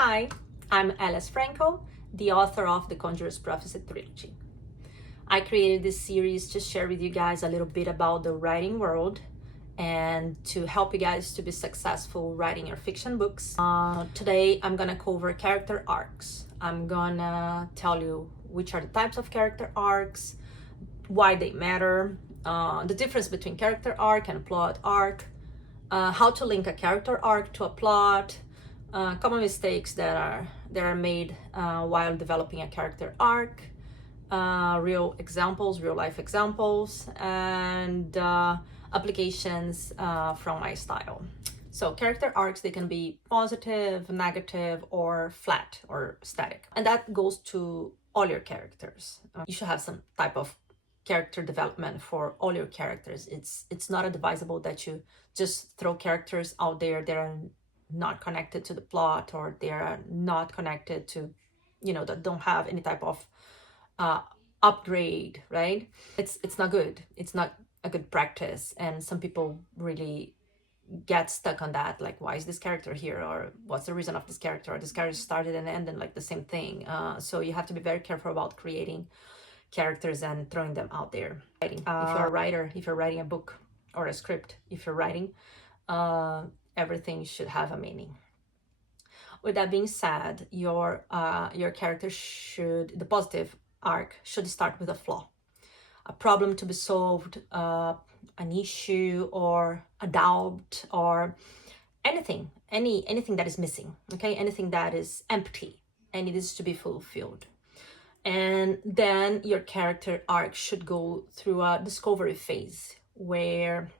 Hi, I'm Alice Franco, the author of the Conjurer's Prophecy trilogy. I created this series to share with you guys a little bit about the writing world and to help you guys to be successful writing your fiction books. Today, I'm gonna cover character arcs. I'm gonna tell you which are the types of character arcs, why they matter, the difference between character arc and plot arc, how to link a character arc to a plot, common mistakes that are made while developing a character arc, real life examples, and applications from my style. So character arcs, they can be positive, negative, or flat or static. And that goes to all your characters. You should have some type of character development for all your characters. It's not advisable that you just throw characters out there that are not connected to the plot, or they are not connected to, that don't have any type of upgrade, right? It's not good. It's not a good practice, and some people really get stuck on that, like, why is this character here, or what's the reason of this character, or this character started and ended like the same thing. So you have to be very careful about creating characters and throwing them out there. If you're a writer, if you're writing a book or a script, if you're writing, everything should have a meaning. With that being said, your character the positive arc should start with a flaw, a problem to be solved, an issue or a doubt, or anything that is missing, okay? Anything that is empty and it is to be fulfilled. And then your character arc should go through a discovery phase where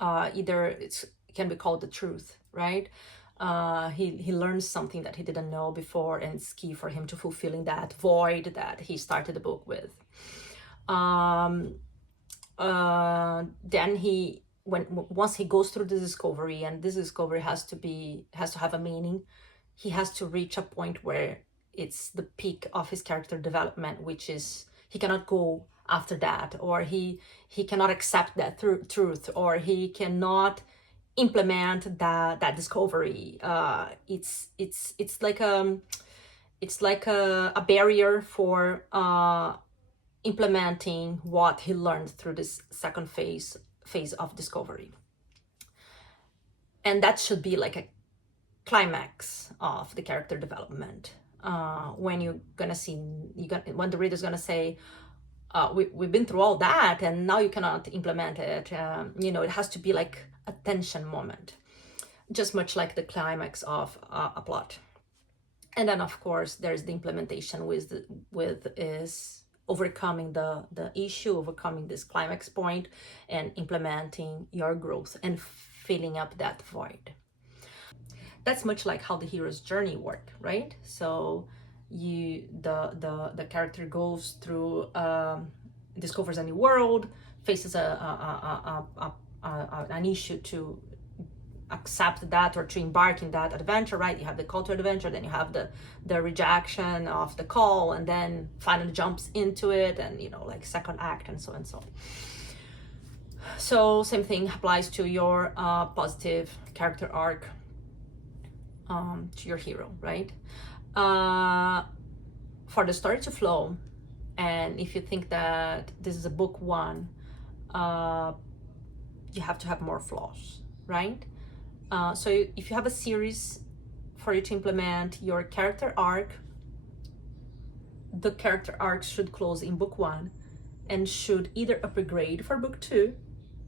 either it can be called the truth, right? He learns something that he didn't know before, and it's key for him to fulfilling that void that he started the book with. Then once he goes through the discovery, and this discovery has to have a meaning, he has to reach a point where it's the peak of his character development, which is he cannot go after that, or he cannot accept that truth, or he cannot implement that discovery. It's like a barrier for implementing what he learned through this second phase of discovery. And that should be like a climax of the character development. When when the reader's gonna say, we've been through all that and now you cannot implement it. It has to be like a tension moment, just much like the climax of a plot. And then of course there's the implementation is overcoming the issue, overcoming this climax point, and implementing your growth and filling up that void. That's much like how the hero's journey work, right? So the character goes through, discovers a new world, faces an issue to accept that or to embark in that adventure, right? You have the call to adventure, then you have the rejection of the call, and then finally jumps into it, and like second act, and so and so. So same thing applies to your positive character arc, to your hero, right? For the story to flow, and if you think that this is a book one, you have to have more flaws, right? So if you have a series, for you to implement your character arc, the character arc should close in book one and should either upgrade for book two,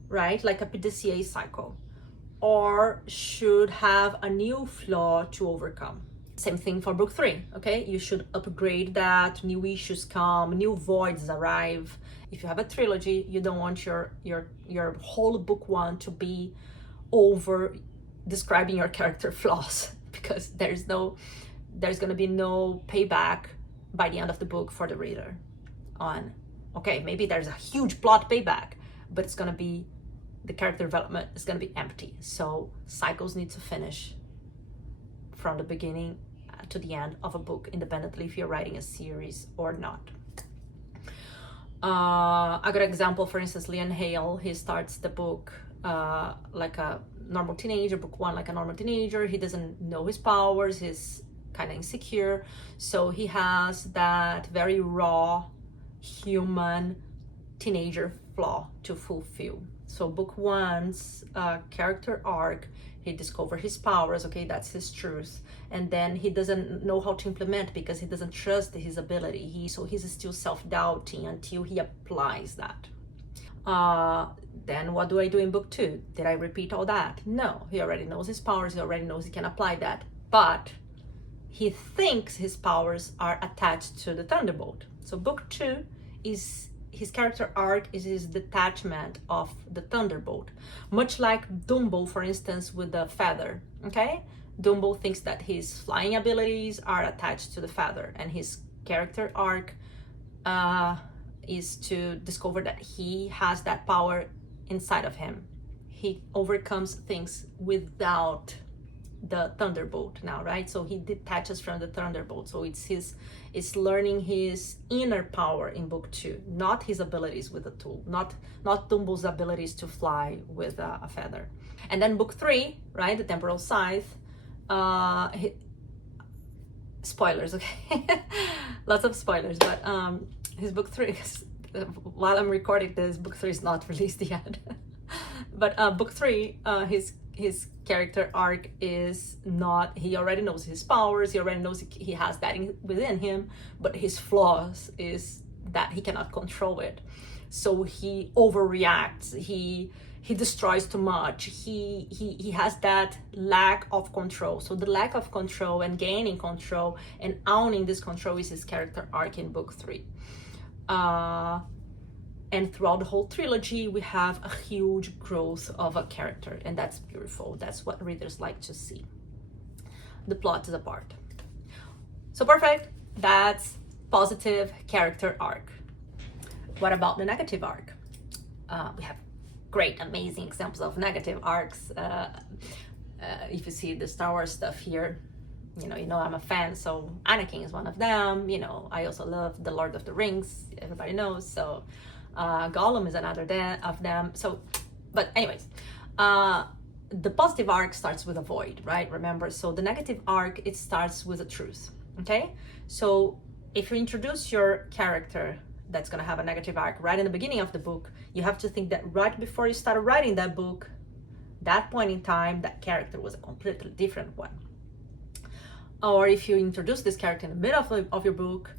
right? Like a PDCA cycle, or should have a new flaw to overcome. Same thing for book three, okay? You should upgrade that, new issues come, new voids arrive. If you have a trilogy, you don't want your whole book one to be over describing your character flaws, because there's gonna be no payback by the end of the book for the reader on, okay, maybe there's a huge plot payback, but it's gonna be, the character development is gonna be empty. So cycles need to finish from the beginning to the end of a book, independently if you're writing a series or not. A good example, for instance, Leon Hale, he starts the book like a normal teenager, book one like a normal teenager. He doesn't know his powers, he's kind of insecure. So he has that very raw human teenager flaw to fulfill. So book one's character arc, he discovers his powers, okay, that's his truth. And then he doesn't know how to implement because he doesn't trust his ability. So he's still self-doubting until he applies that. Then what do I do in book two? Did I repeat all that? No, he already knows his powers, he already knows he can apply that. But he thinks his powers are attached to the thunderbolt. So book two is his character arc is his detachment of the thunderbolt, much like Dumbo, for instance, with the feather. Okay, Dumbo thinks that his flying abilities are attached to the feather, and his character arc is to discover that he has that power inside of him. He overcomes things without the thunderbolt now, right? So he detaches from the thunderbolt. So it's learning his inner power in book two, not his abilities with the tool, not Dumbo's abilities to fly with a feather. And then book three, right, the temporal scythe, spoilers, okay? Lots of spoilers, but his book three, while I'm recording this, book three is not released yet. But book three, his character arc is not, he already knows his powers, he already knows he has that within him, but his flaws is that he cannot control it. So he overreacts, he destroys too much, he has that lack of control. So the lack of control and gaining control and owning this control is his character arc in book three. And throughout the whole trilogy, we have a huge growth of a character, and that's beautiful. That's what readers like to see. The plot is apart. So perfect, that's positive character arc. What about the negative arc? We have great, amazing examples of negative arcs. If you see the Star Wars stuff here, you know I'm a fan, so Anakin is one of them. I also love the Lord of the Rings, everybody knows, so Gollum is another of them. So, but anyways, the positive arc starts with a void, right? Remember, so the negative arc, it starts with a truth, okay? So if you introduce your character that's gonna have a negative arc right in the beginning of the book, you have to think that right before you started writing that book, that point in time, that character was a completely different one. Or if you introduce this character in the middle of your book,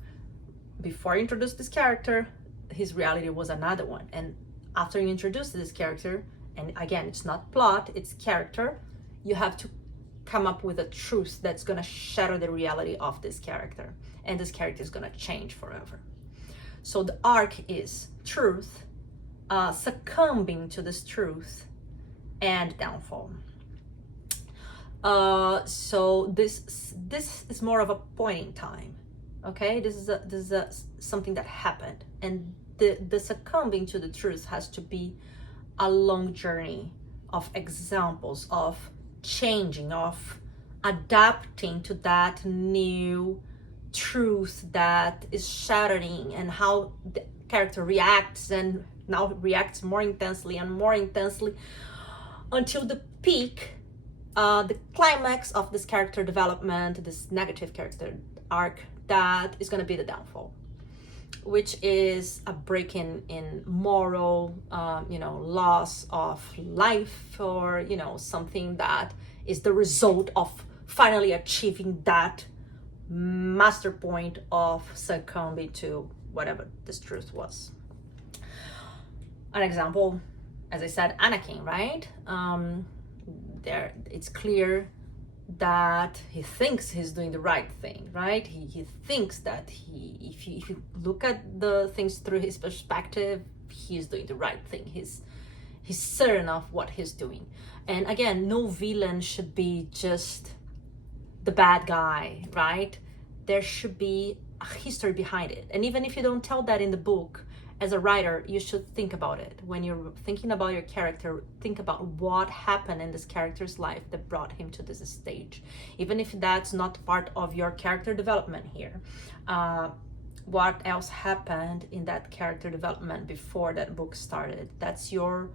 before you introduce this character, his reality was another one. And after you introduce this character, and again, it's not plot, it's character, you have to come up with a truth that's gonna shatter the reality of this character. And this character is gonna change forever. So the arc is truth, succumbing to this truth, and downfall. So this is more of a point in time. Okay, this is something that happened, and the succumbing to the truth has to be a long journey of examples of changing, of adapting to that new truth that is shattering, and how the character reacts, and now reacts more intensely and more intensely until the peak, the climax of this character development, this negative character arc, that is going to be the downfall, which is a break in moral, loss of life, or, something that is the result of finally achieving that master point of succumbing to whatever this truth was. An example, as I said, Anakin, right? There, it's clear that he thinks he's doing the right thing, right? He thinks that if you look at the things through his perspective, he's doing the right thing. He's certain of what he's doing. And again, no villain should be just the bad guy, right? There should be a history behind it. And even if you don't tell that in the book, as a writer, you should think about it. When you're thinking about your character, think about what happened in this character's life that brought him to this stage. Even if that's not part of your character development here. What else happened in that character development before that book started? That's your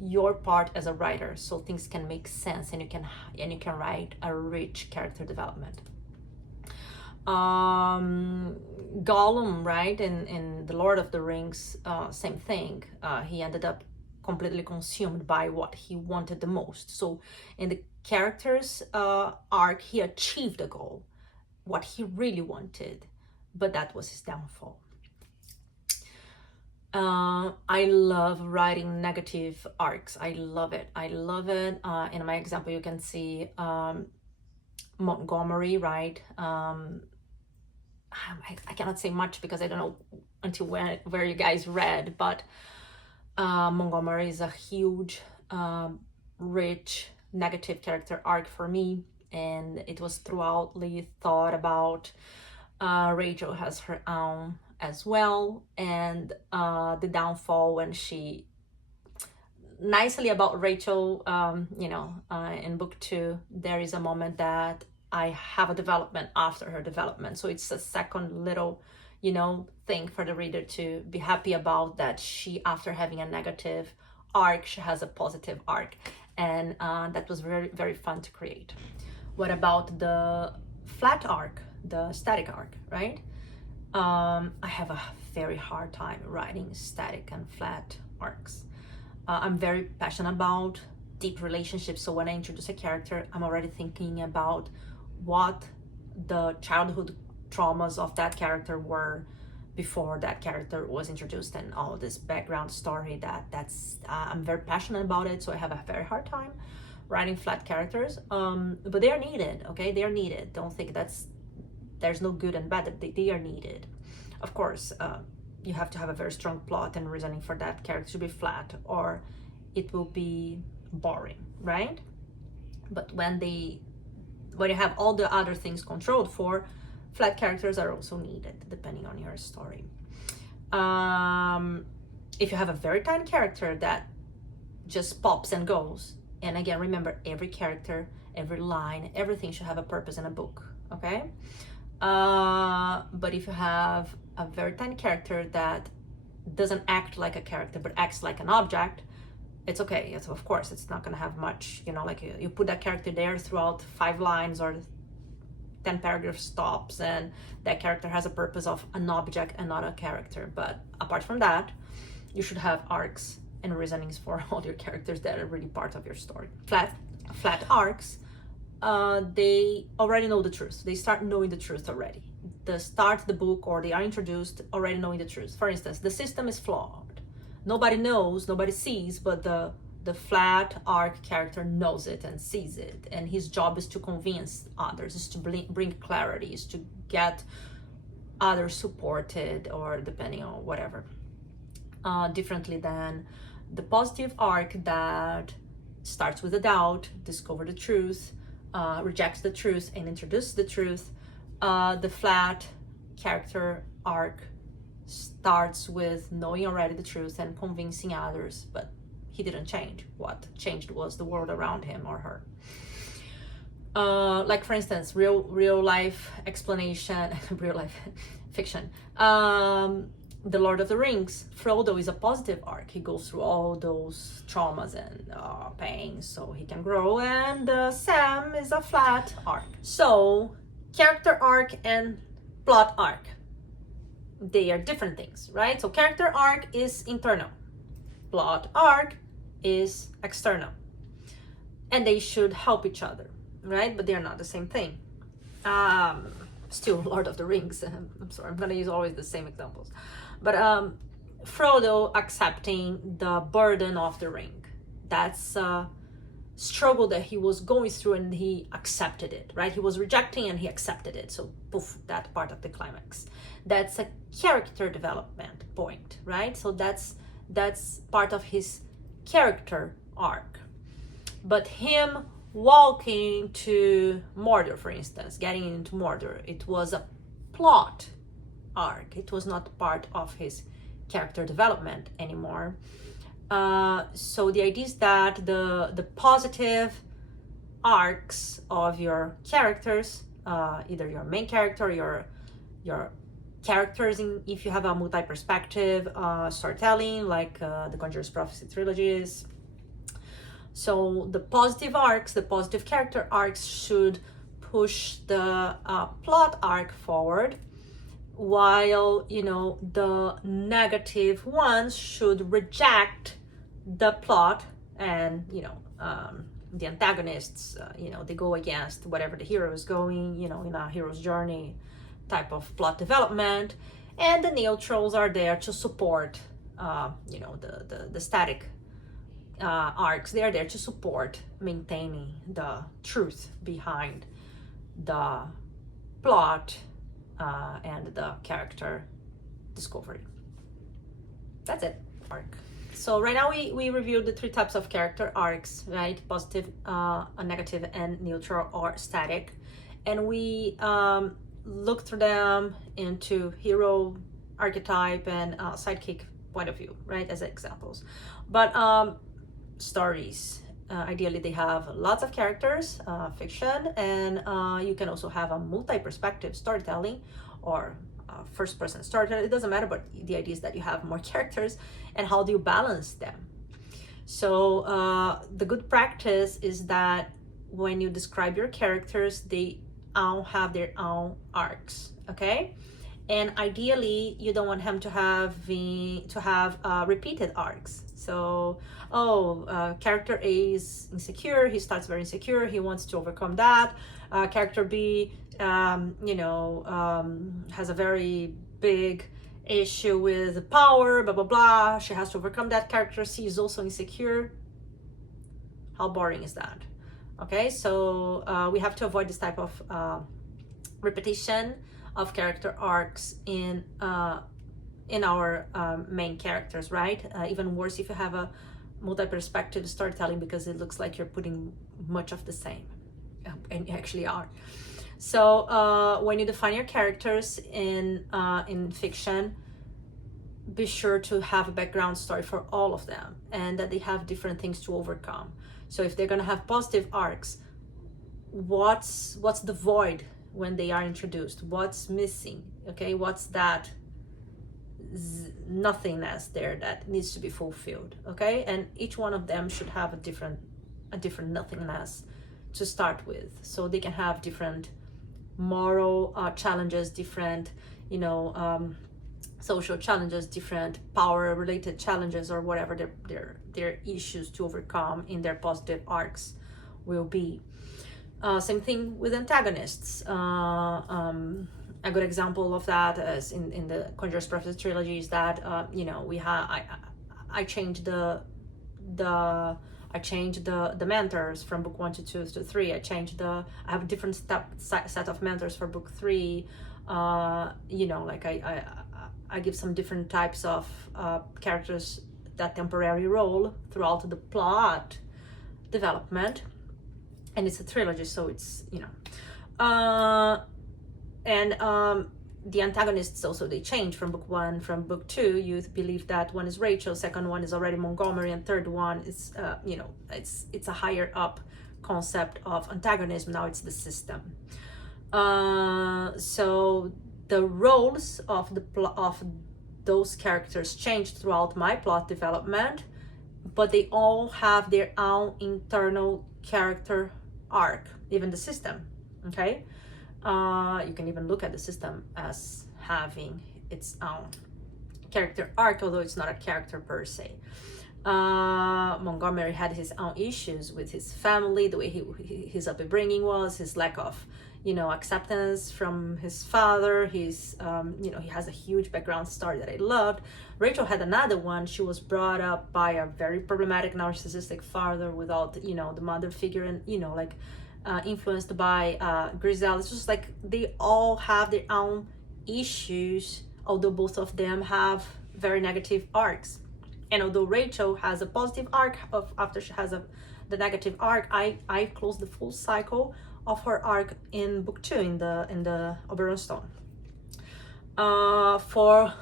your part as a writer, so things can make sense and you can write a rich character development. Gollum, right, in the Lord of the Rings, same thing. He ended up completely consumed by what he wanted the most. So in the character's arc, he achieved a goal, what he really wanted, but that was his downfall. I love writing negative arcs. I love it. In my example, you can see Montgomery, right? I cannot say much because I don't know until where you guys read, but Montgomery is a huge, rich, negative character arc for me, and it was throughoutly thought about. Rachel has her own as well, and the downfall when she, nicely about Rachel, in book 2, there is a moment that I have a development after her development. So it's a second little, thing for the reader to be happy about, that she, after having a negative arc, she has a positive arc. And that was very, very fun to create. What about the flat arc, the static arc, right? I have a very hard time writing static and flat arcs. I'm very passionate about deep relationships. So when I introduce a character, I'm already thinking about what the childhood traumas of that character were before that character was introduced, and all this background story. That's I'm very passionate about it. So I have a very hard time writing flat characters. But they are needed. Okay, they are needed. Don't think there's no good and bad. They are needed. Of course, you have to have a very strong plot and reasoning for that character to be flat, or it will be boring, right? But when you have all the other things controlled for, flat characters are also needed, depending on your story. If you have a very tiny character that just pops and goes, and again, remember, every character, every line, everything should have a purpose in a book, okay? But if you have a very tiny character that doesn't act like a character but acts like an object, it's okay. Of course, it's not going to have much, like you put that character there throughout 5 lines or 10 paragraph stops, and that character has a purpose of an object and not a character. But apart from that, you should have arcs and reasonings for all your characters that are really part of your story. Flat arcs, they already know the truth. They start knowing the truth already. They start the book, or they are introduced already knowing the truth. For instance, the system is flawed. Nobody knows, nobody sees, but the flat arc character knows it and sees it. And his job is to convince others, is to bring clarity, is to get others supported, or depending on whatever. Differently than the positive arc that starts with a doubt, discover the truth, rejects the truth, and introduces the truth. The flat character arc starts with knowing already the truth and convincing others, but he didn't change. What changed was the world around him or her. Like, for instance, real life explanation, real life fiction. The Lord of the Rings, Frodo is a positive arc. He goes through all those traumas and pains so he can grow, and Sam is a flat arc. So character arc and plot arc, they are different things, right? So character arc is internal, plot arc is external, and they should help each other, right? But they're not the same thing. Still Lord of the Rings. I'm sorry, I'm gonna use always the same examples. But Frodo accepting the burden of the ring, that's a struggle that he was going through, and he accepted it, right? He was rejecting and he accepted it. So poof, that part of the climax. That's a character development point, right? So that's part of his character arc. But him walking to Mordor, for instance, getting into Mordor, it was a plot arc. It was not part of his character development anymore. So the idea is that the positive arcs of your characters, either your main character, your characters if you have a multi-perspective storytelling, like the Conjurer's Prophecy trilogies, So the positive arcs, the positive character arcs should push the plot arc forward, while, you know, the negative ones should reject the plot, and, you know, the antagonists, you know, they go against whatever the hero is going, you know, in a hero's journey type of plot development, and the neutrals are there to support, you know, the static arcs. They are there to support maintaining the truth behind the plot and the character discovery. That's it. Arc. So right now we reviewed the three types of character arcs, right? Positive, negative, and neutral or static. And we looked through them into hero archetype and sidekick point of view, right? As examples. But stories, ideally they have lots of characters, fiction, and you can also have a multi-perspective storytelling or first-person storytelling. It doesn't matter, but the idea is that you have more characters, and how do you balance them? So the good practice is that when you describe your characters, they all have their own arcs, okay? And ideally, you don't want him to have repeated arcs. So, character A is insecure. He starts very insecure. He wants to overcome that. Character B, you know, has a very big issue with power, blah, blah, blah. She has to overcome that. Character C is also insecure. How boring is that? Okay, so we have to avoid this type of repetition of character arcs in our main characters, right? Even worse if you have a multi-perspective storytelling, because it looks like you're putting much of the same, and you actually are. So when you define your characters in fiction, be sure to have a background story for all of them, and that they have different things to overcome. So if they're gonna have positive arcs, what's the void when they are introduced? What's missing? Okay, what's that nothingness there that needs to be fulfilled? Okay, and each one of them should have a different nothingness to start with, so they can have different moral challenges, different, you know, social challenges, different power related challenges, or whatever their issues to overcome in their positive arcs will be. Same thing with antagonists. A good example of that is in the Conjurer's Prophecy trilogy is that you know, I changed the mentors from book 1 to 2 to 3. I have a different set of mentors for book 3. You know, like I give some different types of characters that temporary role throughout the plot development, and it's a trilogy, so it's, you know, the antagonists also, they change from book 1. From book 2, you believe that one is Rachel, second one is already Montgomery, and third one is you know, it's a higher up concept of antagonism. Now it's the system. So the roles of those characters changed throughout my plot development, but they all have their own internal character arc, even the system. Okay, you can even look at the system as having its own character arc, although it's not a character per se. Montgomery had his own issues with his family, the way his upbringing was, his lack of, you know, acceptance from his father. His you know, he has a huge background story that I loved. Rachel had another one. She was brought up by a very problematic narcissistic father without, you know, the mother figure, and, you know, like influenced by Grizel. It's just like they all have their own issues, although both of them have very negative arcs. And although Rachel has a positive arc after she has the negative arc, I closed the full cycle of her arc in book 2 in the Oberon Stone. For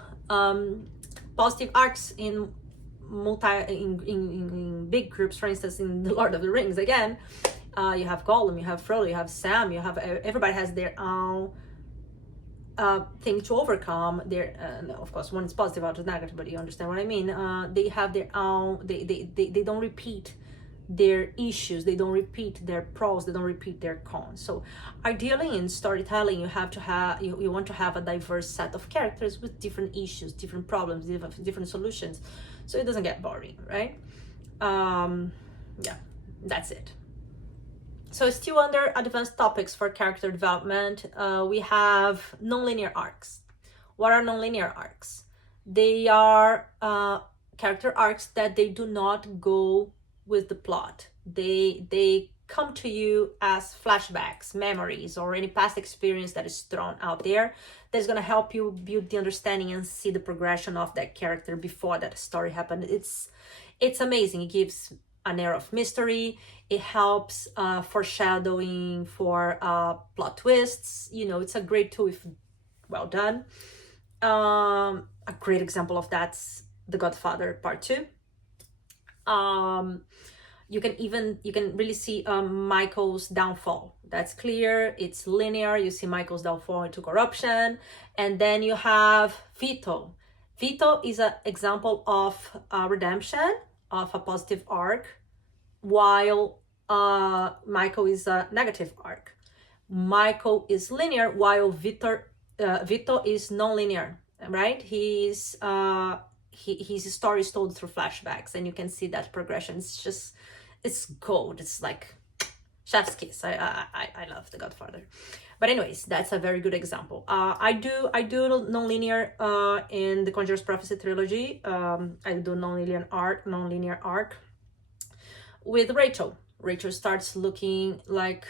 positive arcs in big groups, for instance, in the Lord of the Rings, again, you have Gollum, you have Frodo, you have Sam, you have everybody has their own thing to overcome. Their of course, one is positive, other is negative, but you understand what I mean. They have their own. They don't repeat their issues, they don't repeat their pros, they don't repeat their cons. So ideally in storytelling, you have to have you want to have a diverse set of characters with different issues, different problems, different solutions, so it doesn't get boring, right? Yeah, that's it. So still under advanced topics for character development, we have nonlinear arcs. What are nonlinear arcs? They are character arcs that they do not go with the plot. They come to you as flashbacks, memories, or any past experience that is thrown out there that's going to help you build the understanding and see the progression of that character before that story happened. It's amazing. It gives an air of mystery. It helps foreshadowing for plot twists. You know, it's a great tool if well done. A great example of that's The Godfather Part 2. You can really see Michael's downfall. That's clear. It's linear. You see Michael's downfall into corruption. And then you have Vito. Vito is an example of redemption, of a positive arc, while Michael is a negative arc. Michael is linear, while Vito is non-linear, right? His story is told through flashbacks, and you can see that progression. It's gold. It's like chef's kiss. I love The Godfather. But anyways, that's a very good example. I do non-linear in the Conjurer's Prophecy trilogy. I do non-linear arc with Rachel. Rachel starts looking like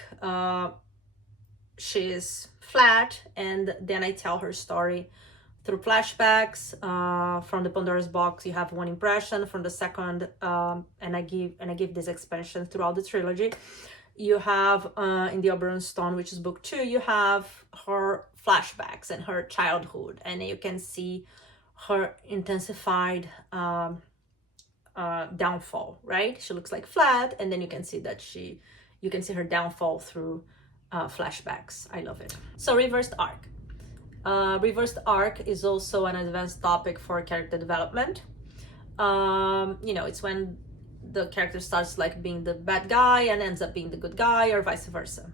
she's flat, and then I tell her story through flashbacks. From the Pandora's box, you have one impression. From the second, and I give this expansion throughout the trilogy. You have in the Auburn Stone, which is book 2, you have her flashbacks and her childhood, and you can see her intensified downfall, right? She looks like flat, and then you can see that you can see her downfall through flashbacks. I love it. So reversed arc. Reversed arc is also an advanced topic for character development. You know, it's when the character starts like being the bad guy and ends up being the good guy, or vice versa.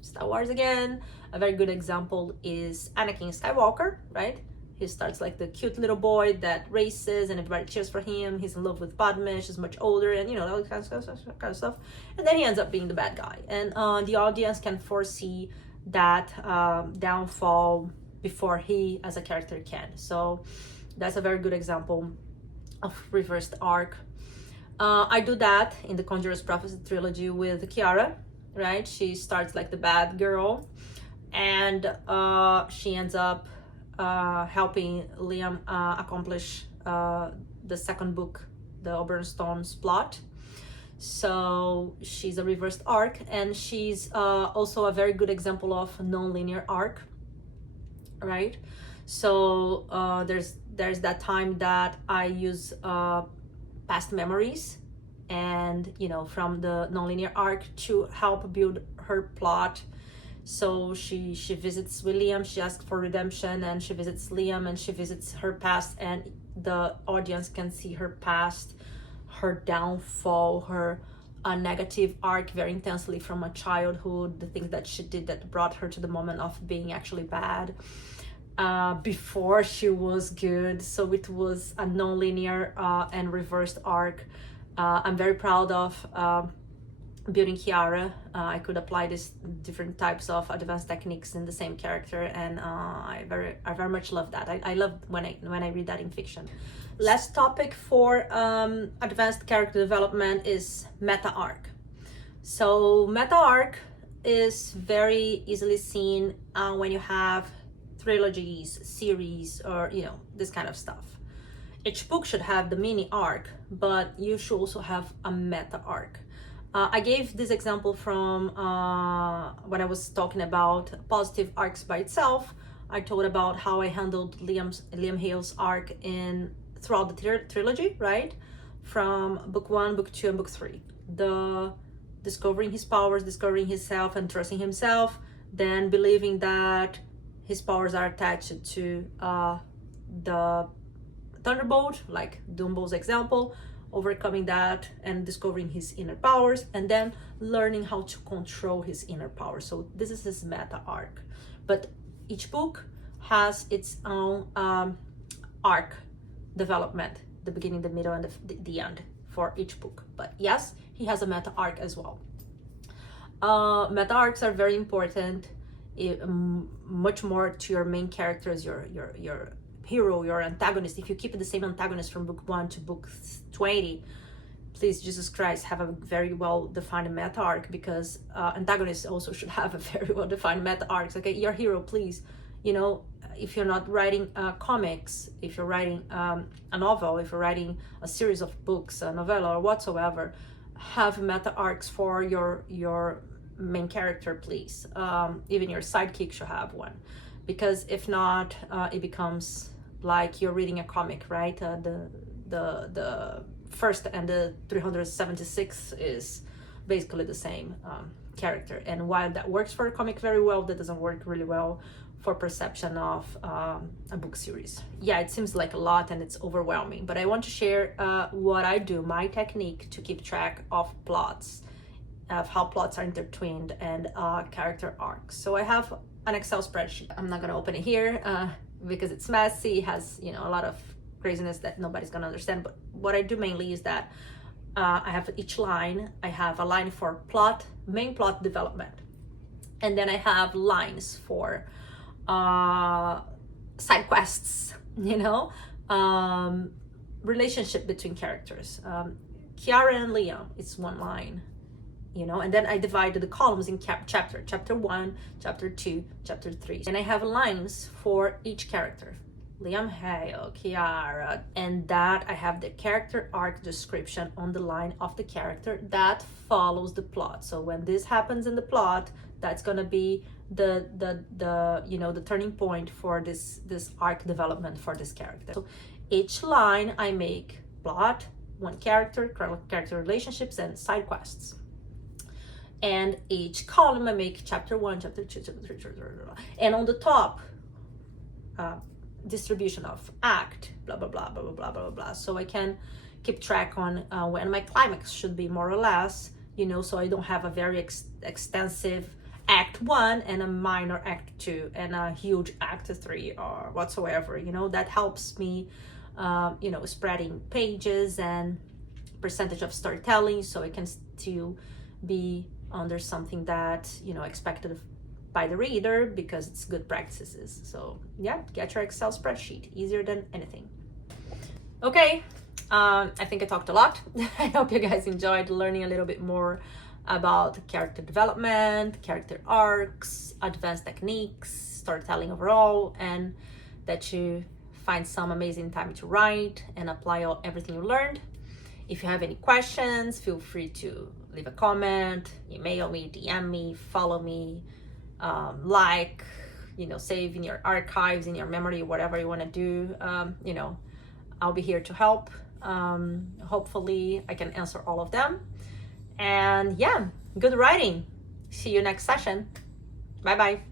Star Wars again, a very good example is Anakin Skywalker, right? He starts like the cute little boy that races and everybody cheers for him. He's in love with Padme, she's much older, and you know, all kind of stuff. And then he ends up being the bad guy. And the audience can foresee that downfall before he as a character can. So that's a very good example of reversed arc. I do that in the Conjurer's Prophecy trilogy with Kiara, right? She starts like the bad girl, and she ends up helping Liam accomplish the second book, the Auburn Stone's plot. So she's a reversed arc, and she's also a very good example of non-linear arc, right? So there's that time that I use past memories, and you know, from the non-linear arc to help build her plot. So she visits William, she asks for redemption, and she visits Liam, and she visits her past, and the audience can see her past, her downfall, her negative arc very intensely from a childhood, the things that she did that brought her to the moment of being actually bad. Before she was good. So it was a non-linear and reversed arc. I'm very proud of building Kiara. I could apply these different types of advanced techniques in the same character, and I very much love that. I love when I read that in fiction. Last topic for advanced character development is meta arc. So meta arc is very easily seen when you have trilogies, series, or you know, this kind of stuff. Each book should have the mini arc, but you should also have a meta arc. I gave this example from when I was talking about positive arcs by itself. I told about how I handled Liam Hale's arc throughout the trilogy, right? From book 1, book 2, and book 3. The discovering his powers, discovering himself, and trusting himself, then believing that his powers are attached to the Thunderbolt, like Dumbo's example, overcoming that and discovering his inner powers, and then learning how to control his inner powers. So this is his meta arc, but each book has its own arc development, the beginning, the middle, and the end for each book. But yes, he has a meta arc as well. Meta arcs are very important, much more to your main characters, your hero, your antagonist. If you keep the same antagonist from book 1 to book 20, please, Jesus Christ, have a very well defined meta arc, because antagonists also should have a very well defined meta arcs. Okay, your hero, please, you know, if you're not writing comics, if you're writing a novel, if you're writing a series of books, a novella or whatsoever, have meta arcs for your main character, please. Even your sidekick should have one, because if not, it becomes like you're reading a comic, right? The first and the 376 is basically the same character, and while that works for a comic very well, that doesn't work really well for perception of a book series. Yeah, it seems like a lot and it's overwhelming, but I want to share what I do, my technique to keep track of plots, of how plots are intertwined, and character arcs. So I have an Excel spreadsheet. I'm not gonna open it here because it's messy. It has, you know, a lot of craziness that nobody's gonna understand, but what I do mainly is that I have each line, I have a line for plot, main plot development, and then I have lines for side quests, you know, relationship between characters. Kiara and Liam, it's one line, you know, and then I divided the columns in chapter 1, chapter 2, chapter 3, and I have lines for each character. Liam, Hale, Kiara, and that I have the character arc description on the line of the character that follows the plot. So when this happens in the plot, that's gonna be the you know, the turning point for this arc development for this character. So each line I make plot, one character relationships, and side quests. And each column I make chapter 1, chapter 2, chapter 3, and on the top, distribution of act, blah blah blah blah blah blah blah blah. So I can keep track on when my climax should be, more or less, you know, so I don't have a very extensive act 1 and a minor act 2 and a huge act 3 or whatsoever, you know. That helps me you know, spreading pages and percentage of storytelling, so it can still be under something that, you know, expected by the reader, because it's good practices. So yeah, get your Excel spreadsheet, easier than anything. Okay, I think I talked a lot. I hope you guys enjoyed learning a little bit more about character development, character arcs, advanced techniques, storytelling overall, and that you find some amazing time to write and apply everything you learned. If you have any questions, feel free to leave a comment, email me, DM me, follow me, like, you know, save in your archives, in your memory, whatever you want to do. You know, I'll be here to help. Hopefully I can answer all of them. And yeah, good writing. See you next session. Bye bye.